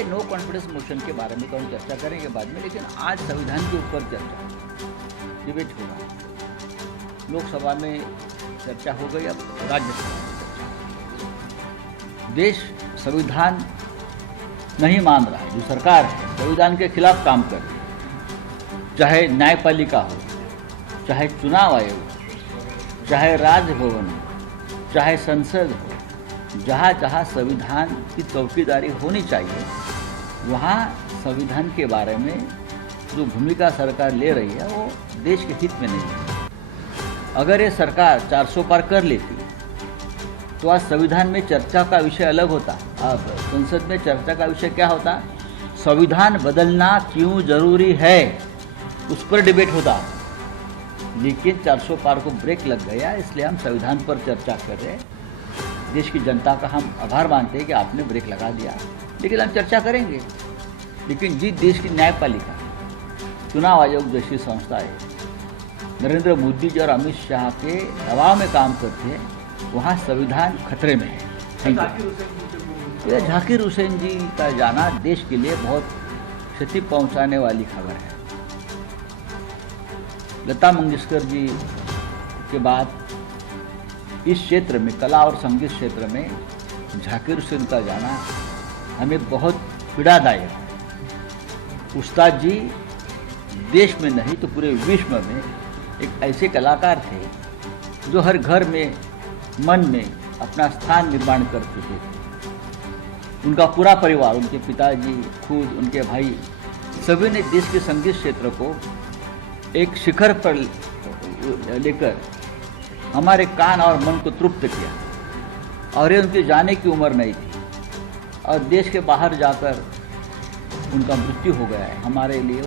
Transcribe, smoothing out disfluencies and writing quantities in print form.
देखिए, no confidence motion के बारे में तो हम चर्चा करेंगे बाद में, लेकिन आज संविधान के ऊपर चर्चा डिबेट होगा। लोकसभा में चर्चा हो गई, अब राज्यसभा में चर्चा। देश संविधान नहीं मान रहा है, जो सरकार है संविधान के खिलाफ काम कर रही है, चाहे न्यायपालिका हो, चाहे चुनाव आयोग हो, चाहे राजभवन हो, चाहे संसद हो, जहाँ जहाँ संविधान की चौकीदारी होनी चाहिए, वहाँ संविधान के बारे में जो भूमिका सरकार ले रही है वो देश के हित में नहीं है। अगर ये सरकार 400 पार कर लेती तो आज संविधान में चर्चा का विषय अलग होता। अब संसद में चर्चा का विषय क्या होता? संविधान बदलना क्यों जरूरी है, उस पर डिबेट होता। लेकिन 400 पार को ब्रेक लग गया, इसलिए हम संविधान पर चर्चा कर रहे हैं। देश की जनता का हम आभार मानते हैं कि आपने ब्रेक लगा दिया, लेकिन हम चर्चा करेंगे। लेकिन जिस देश की न्यायपालिका, चुनाव आयोग जैसी संस्थाएं नरेंद्र मोदी जी और अमित शाह के दबाव में काम करते हैं, वहाँ संविधान खतरे में है। ये झाकिर हुसैन जी का जाना देश के लिए बहुत क्षति पहुँचाने वाली खबर है। लता मंगेशकर जी के बाद इस क्षेत्र में, कला और संगीत क्षेत्र में झाकिर हुसैन का जाना हमें बहुत पीड़ादायक है। उस्ताद जी देश में नहीं तो पूरे विश्व में एक ऐसे कलाकार थे जो हर घर में, मन में अपना स्थान निर्माण कर चुके थे। उनका पूरा परिवार, उनके पिताजी, खुद उनके भाई, सभी ने देश के संगीत क्षेत्र को एक शिखर पर लेकर हमारे कान और मन को तृप्त किया। और ये उनके जाने की उम्र नहीं थी, और देश के बाहर जाकर उनका मृत्यु हो गया है। हमारे लिए